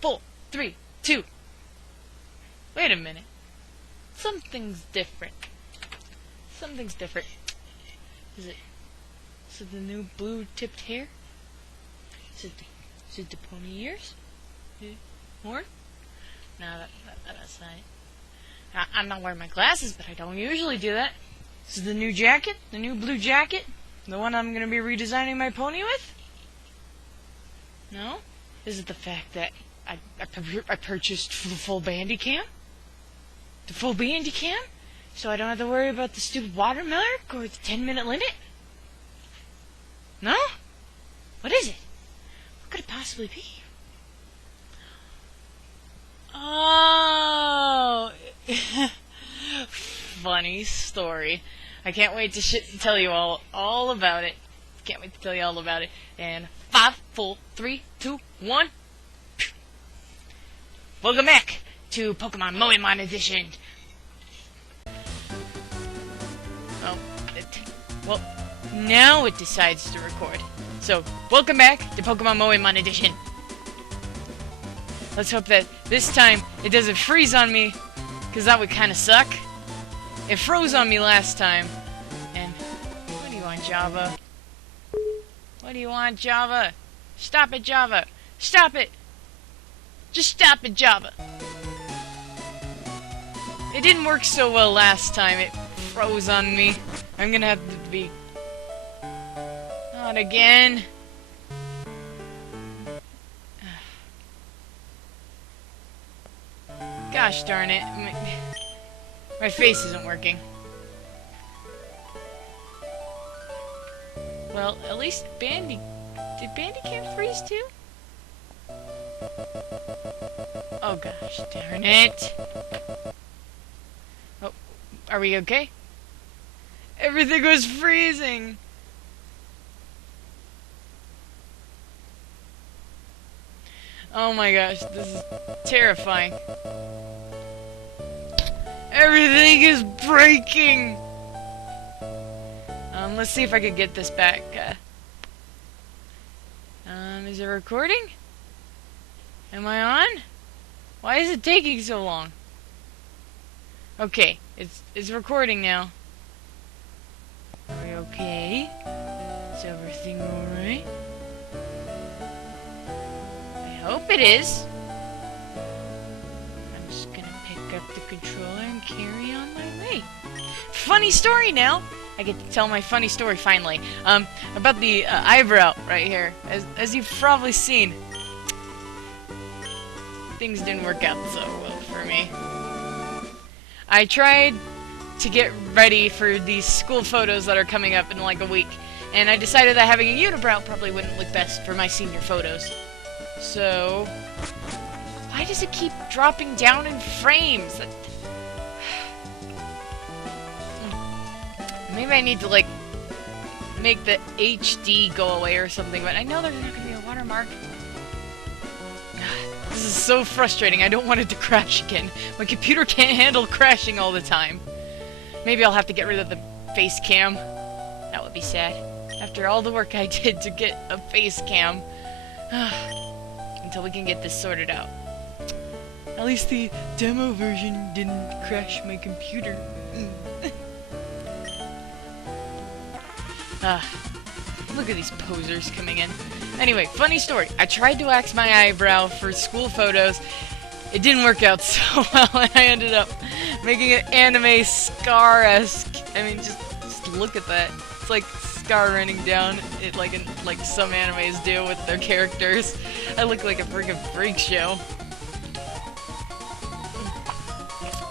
4, 3, 2. Wait a minute. Something's different. Something's different. Is it the new blue-tipped hair? Is it the pony ears? More? No, that's not it. I'm not wearing my glasses, but I don't usually do that. This is the new jacket, the new blue jacket, the one I'm going to be redesigning my pony with? No? Is it the fact that I purchased the full Bandicam? The full Bandicam? So I don't have to worry about the stupid watermark or the 10-minute limit? No? What is it? What could it possibly be? Oh, funny story. I can't wait to tell you all about it. Can't wait to tell you all about it. And 5, 4, 3, 2, 1. Welcome back to Pokemon Moemon Edition. Well, now it decides to record. So, welcome back to Pokemon Moemon Edition. Let's hope that this time it doesn't freeze on me, because that would kind of suck. It froze on me last time. And, what do you want, Java? What do you want, Java? Stop it, Java! Stop it! Just stop it, Java! It didn't work so well last time. It froze on me. I'm gonna have to be... Not again. Gosh darn it. My face isn't working. Well, at least Did Bandicam freeze too? Oh gosh darn it. Oh, are we okay? Everything was freezing! Oh my gosh, this is terrifying. Everything is breaking! Let's see if I can get this back. Is it recording? Am I on? Why is it taking so long? Okay, it's recording now. Are we okay? Is everything alright? I hope it is. I'm just gonna pick up the controller and carry on my way. Funny story now! I get to tell my funny story finally. About the eyebrow right here. As you've probably seen, things didn't work out so well for me. I tried to get ready for these school photos that are coming up in like a week, and I decided that having a unibrow probably wouldn't look best for my senior photos. So, why does it keep dropping down in frames? Maybe I need to like make the HD go away or something, but I know there's not going to be a watermark. This is so frustrating. I don't want it to crash again. My computer can't handle crashing all the time. Maybe I'll have to get rid of the face cam. That would be sad. After all the work I did to get a face cam. Until we can get this sorted out. At least the demo version didn't crash my computer. Look at these posers coming in. Anyway, funny story. I tried to wax my eyebrow for school photos. It didn't work out so well, and I ended up making it anime Scar-esque. I mean, just look at that. It's like Scar running down it like some animes do with their characters. I look like a friggin' freak show.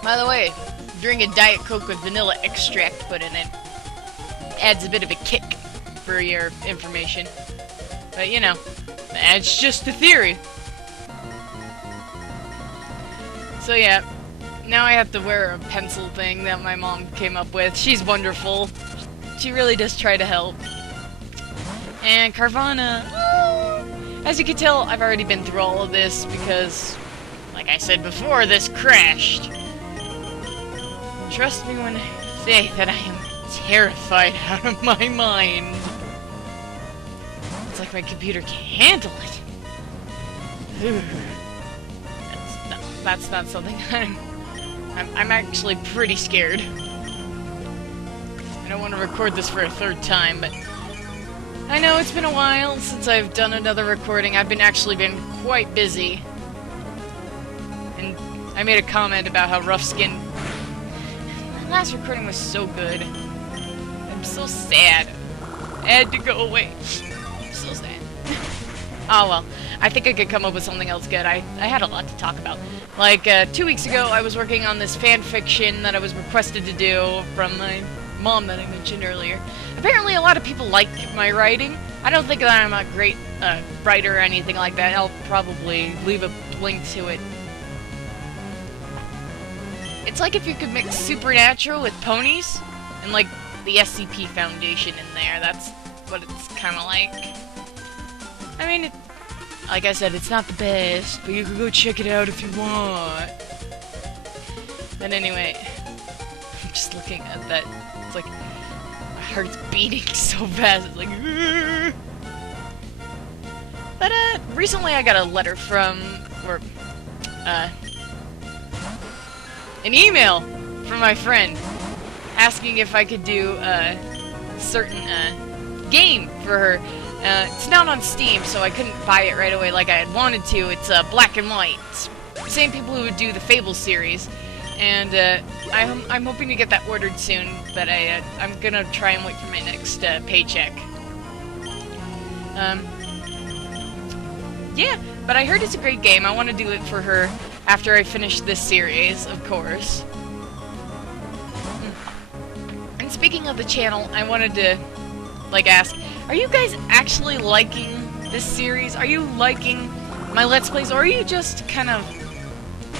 By the way, drink a Diet Coke with vanilla extract put in it. Adds a bit of a kick for your information. But you know, it's just a theory. So yeah, now I have to wear a pencil thing that my mom came up with. She's wonderful. She really does try to help. And Carvana, as you can tell, I've already been through all of this because, like I said before, this crashed. Trust me when I say that I am terrified out of my mind. It's like my computer can't handle it. that's not something I'm actually pretty scared. I don't want to record this for a third time, but I know it's been a while since I've done another recording. I've been quite busy. And I made a comment about how rough skin. The last recording was so good. I'm so sad. I had to go away. I'm so sad. Oh well, I think I could come up with something else good. I had a lot to talk about. Like, 2 weeks ago, I was working on this fan fiction that I was requested to do from my mom that I mentioned earlier. Apparently a lot of people like my writing. I don't think that I'm a great writer or anything like that. I'll probably leave a link to it. It's like if you could mix Supernatural with ponies and like the SCP Foundation in there. That's what it's kind of like. I mean, like I said, it's not the best, but you can go check it out if you want. But anyway, I'm just looking at that. It's like my heart's beating so fast. It's like, Ugh. But recently I got a letter from, or an email from my friend asking if I could do a certain game for her. It's not on Steam, so I couldn't buy it right away like I had wanted to. It's black and white. It's the same people who would do the Fable series. And I'm hoping to get that ordered soon, but I'm gonna try and wait for my next paycheck. Yeah, but I heard it's a great game. I want to do it for her after I finish this series, of course. And speaking of the channel, I wanted to, like, ask, are you guys actually liking this series? Are you liking my Let's Plays, or are you just kind of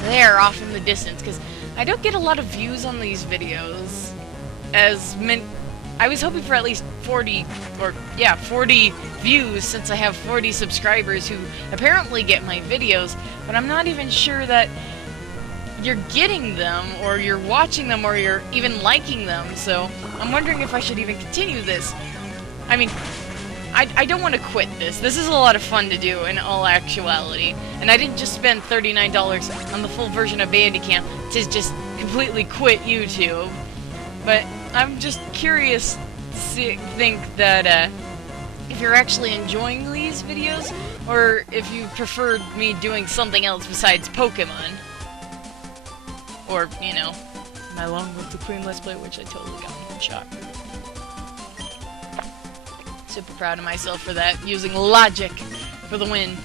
there off in the distance? Because I don't get a lot of views on these videos. I was hoping for at least 40 views, since I have 40 subscribers who apparently get my videos, but I'm not even sure that you're getting them, or you're watching them, or you're even liking them, so I'm wondering if I should even continue this. I mean, I don't want to quit this. This is a lot of fun to do in all actuality, and I didn't just spend $39 on the full version of Bandicam to just completely quit YouTube, but I'm just curious to think that if you're actually enjoying these videos, or if you preferred me doing something else besides Pokemon. Or, you know, my Long Live the Queen Let's Play, which I totally got one shot. Super proud of myself for that, using logic for the win.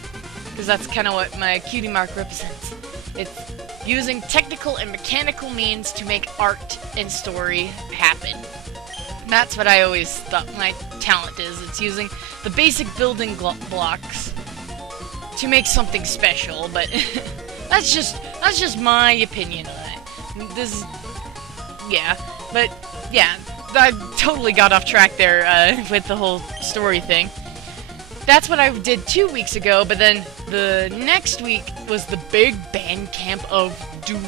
Because that's kind of what my cutie mark represents. It's using technical and mechanical means to make art and story happen. That's what I always thought my talent is. It's using the basic building blocks to make something special, but that's just my opinion on it. This is, yeah, but yeah, I totally got off track there with the whole story thing. That's what I did 2 weeks ago, but then the next week was the big band camp of doom.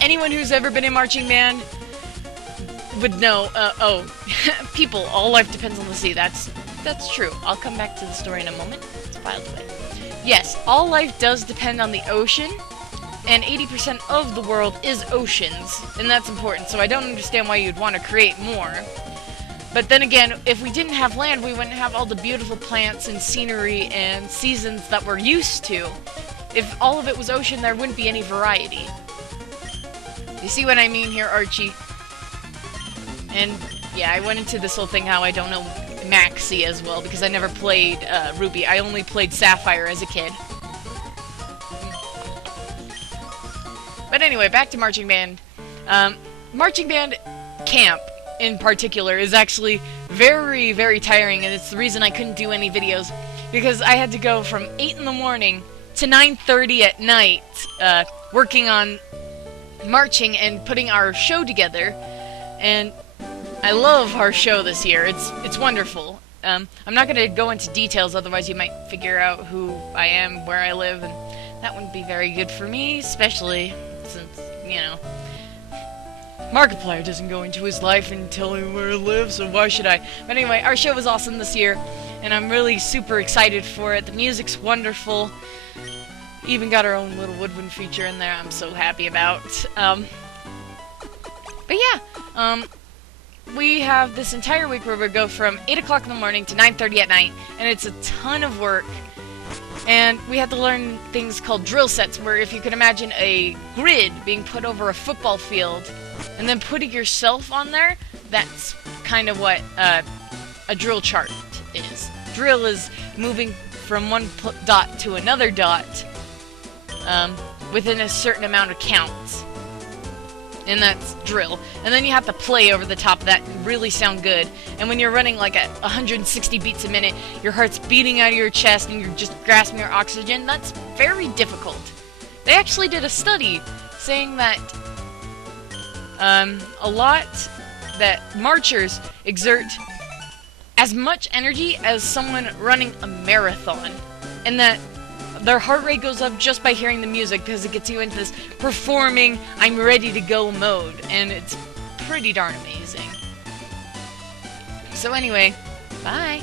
Anyone who's ever been in marching band would know, people, all life depends on the sea. That's true. I'll come back to the story in a moment. It's filed away. Yes, all life does depend on the ocean, and 80% of the world is oceans, and that's important, so I don't understand why you'd want to create more. But then again, if we didn't have land, we wouldn't have all the beautiful plants and scenery and seasons that we're used to. If all of it was ocean, there wouldn't be any variety. You see what I mean here, Archie? And yeah, I went into this whole thing how I don't know Maxie as well, because I never played Ruby. I only played Sapphire as a kid. But anyway, back to marching band. Marching band camp, in particular, is actually very, very tiring, and it's the reason I couldn't do any videos, because I had to go from 8 in the morning to 9:30 at night, working on marching and putting our show together, and I love our show this year. It's wonderful. I'm not going to go into details, otherwise you might figure out who I am, where I live, and that wouldn't be very good for me, especially since, you know, Markiplier doesn't go into his life and tell me where he lives, so why should I? But anyway, our show was awesome this year, and I'm really super excited for it. The music's wonderful. Even got our own little woodwind feature in there. I'm so happy about. But yeah, we have this entire week where we go from 8 o'clock in the morning to 9:30 at night, and it's a ton of work. And we have to learn things called drill sets, where if you can imagine a grid being put over a football field, and then putting yourself on there, that's kind of what a drill chart is. Drill is moving from one dot to another dot within a certain amount of counts. And that's drill. And then you have to play over the top of that and really sound good. And when you're running like at 160 beats a minute, your heart's beating out of your chest and you're just grasping your oxygen, that's very difficult. They actually did a study saying that a lot that marchers exert as much energy as someone running a marathon. And that their heart rate goes up just by hearing the music because it gets you into this performing, I'm ready to go mode, and it's pretty darn amazing. So anyway, bye.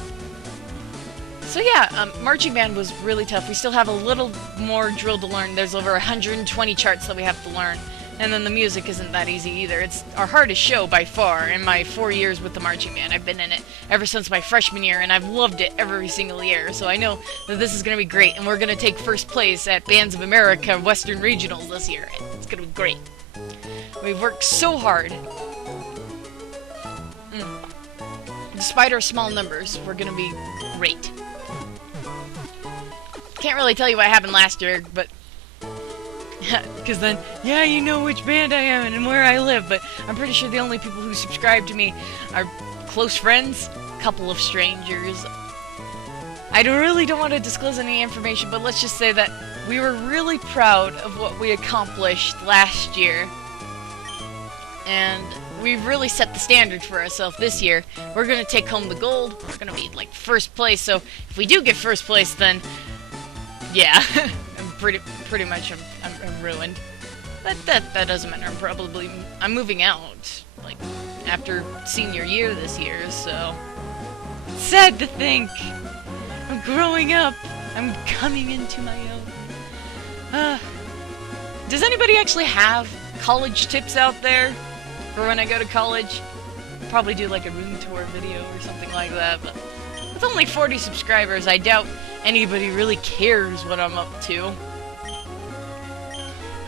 So yeah, marching band was really tough. We still have a little more drill to learn. There's over 120 charts that we have to learn. And then the music isn't that easy either. It's our hardest show by far in my 4 years with the marching band. I've been in it ever since my freshman year, and I've loved it every single year. So I know that this is going to be great, and we're going to take first place at Bands of America Western Regionals this year. It's going to be great. We've worked so hard. Despite our small numbers, we're going to be great. Can't really tell you what happened last year, but because then, yeah, you know which band I am and where I live, but I'm pretty sure the only people who subscribe to me are close friends, a couple of strangers. I really don't want to disclose any information, but let's just say that we were really proud of what we accomplished last year. And we've really set the standard for ourselves this year. We're going to take home the gold. We're going to be, like, first place, so if we do get first place, then, yeah, pretty much I'm ruined. But that doesn't matter. I'm moving out, like, after senior year this year, so it's sad to think. I'm growing up. I'm coming into my own. Does anybody actually have college tips out there for when I go to college? I'll probably do like a room tour video or something like that, but with only 40 subscribers, I doubt anybody really cares what I'm up to.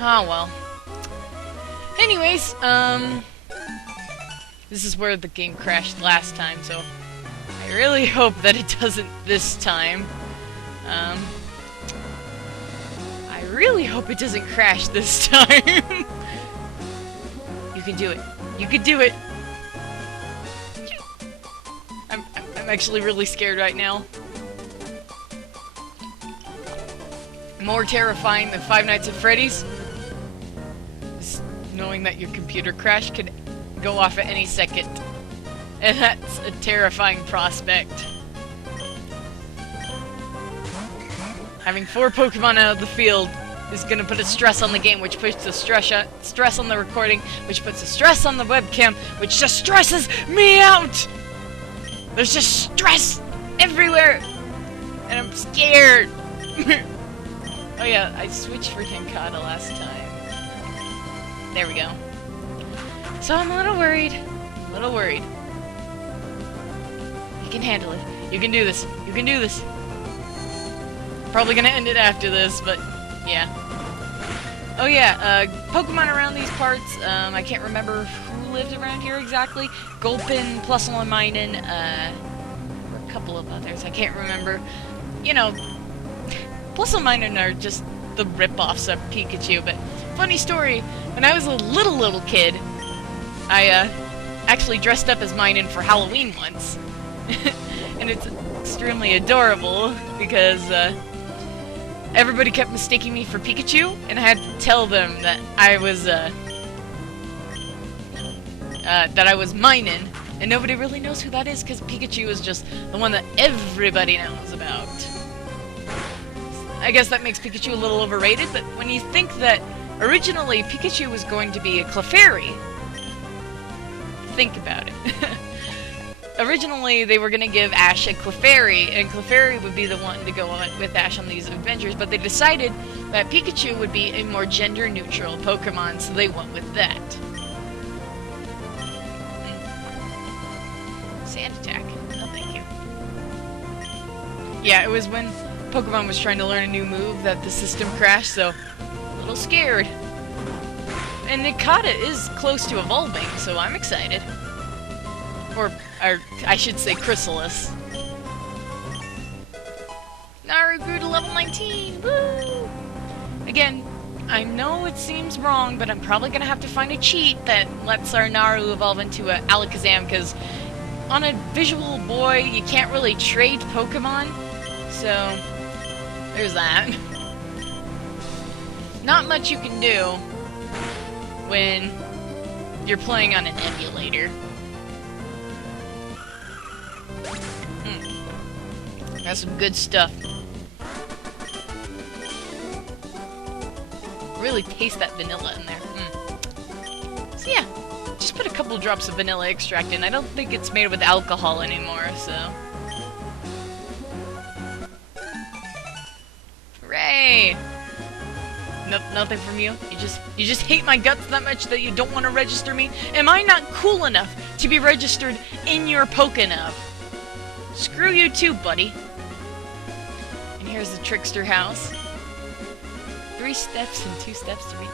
Oh well. Anyways, this is where the game crashed last time, so I really hope that it doesn't this time. I really hope it doesn't crash this time. You can do it. You can do it. I'm actually really scared right now. More terrifying than Five Nights at Freddy's is knowing that your computer crash could go off at any second. And that's a terrifying prospect. Having 4 Pokemon out of the field is gonna put a stress on the game, which puts a stress on the recording, which puts a stress on the webcam, which just stresses me out! There's just stress everywhere! And I'm scared! Oh yeah, I switched for Tenkata last time. There we go. So I'm a little worried. A little worried. You can handle it. You can do this. You can do this. Probably gonna end it after this, but yeah. Oh yeah, Pokemon around these parts, I can't remember who lived around here exactly. Gulpin, Plusle, and Minun, or a couple of others, I can't remember. You know, Plusle and Minun are just the rip-offs of Pikachu, but funny story, when I was a little kid, I actually dressed up as Minun for Halloween once. And it's extremely adorable, because, everybody kept mistaking me for Pikachu, and I had to tell them that I was, Minun, and nobody really knows who that is, because Pikachu is just the one that everybody knows about. I guess that makes Pikachu a little overrated, but when you think that originally Pikachu was going to be a Clefairy, think about it. originally they were going to give Ash a Clefairy, and Clefairy would be the one to go on with Ash on these adventures, but they decided that Pikachu would be a more gender-neutral Pokemon, so they went with that. Sand attack. Oh, thank you. Yeah, it was when Pokemon was trying to learn a new move that the system crashed, so a little scared. And Nikata is close to evolving, so I'm excited. Or I should say Chrysalis. Naru grew to level 19! Woo! Again, I know it seems wrong, but I'm probably gonna have to find a cheat that lets our Naru evolve into a Alakazam, because on a Visual Boy, you can't really trade Pokemon, so there's that. Not much you can do when you're playing on an emulator. That's some good stuff. Really taste that vanilla in there. So yeah, just put a couple drops of vanilla extract in. I don't think it's made with alcohol anymore, so. Hooray! Nope, nothing from you. You just hate my guts that much that you don't want to register me? Am I not cool enough to be registered in your Pokénov? Screw you too, buddy. And here's the Trickster house. 3 steps and 2 steps to reach.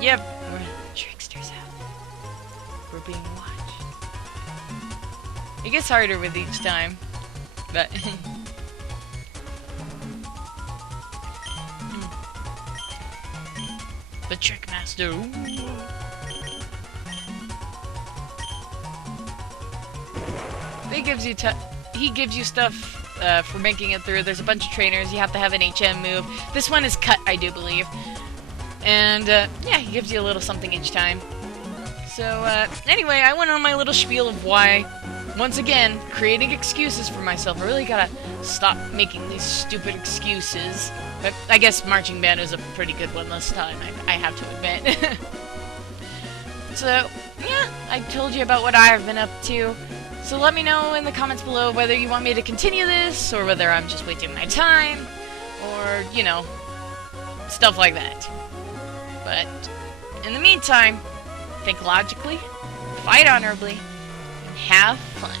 Yep, we're at the Trickster's house. We're being watched. It gets harder with each time, but the Trickmaster. He gives you stuff for making it through. There's a bunch of trainers. You have to have an HM move. This one is cut, I do believe. And yeah, he gives you a little something each time. So anyway, I went on my little spiel of why, once again, creating excuses for myself. I really gotta stop making these stupid excuses. But I guess marching band is a pretty good one this time, I have to admit. So, yeah, I told you about what I've been up to. So let me know in the comments below whether you want me to continue this, or whether I'm just wasting my time, or, you know, stuff like that. But, in the meantime, think logically, fight honorably, and have fun.